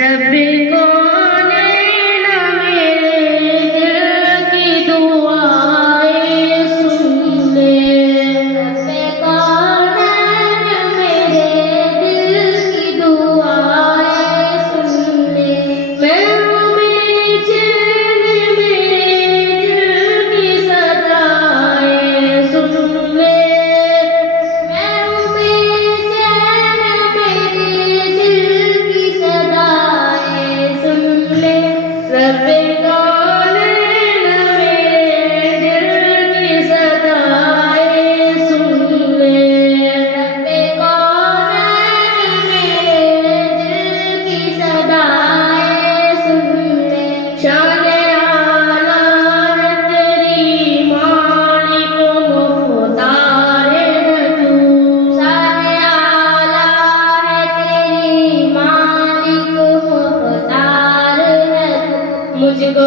रब्बे कौन ना मेरे दिल की दुआएं सुन ले। रब्बे कौन ना मेरे दिल की दुआएं सुन ले। मैं हूँ बेचैन मेरे दिल की सदाएं सुन ले। मैं हूँ बेचैन मेरे दिल की सदाएं सुन ले। रब्बे कौन ना मेरे दिल की सदाएं सुन ले। रब्बे कौन ना मेरे दिल की सदाएं सुन ले। शाने आला है तेरी मालिक मुख्तार है तू। शाने आला है तेरी मालिक मुख्तार है तू। मुझको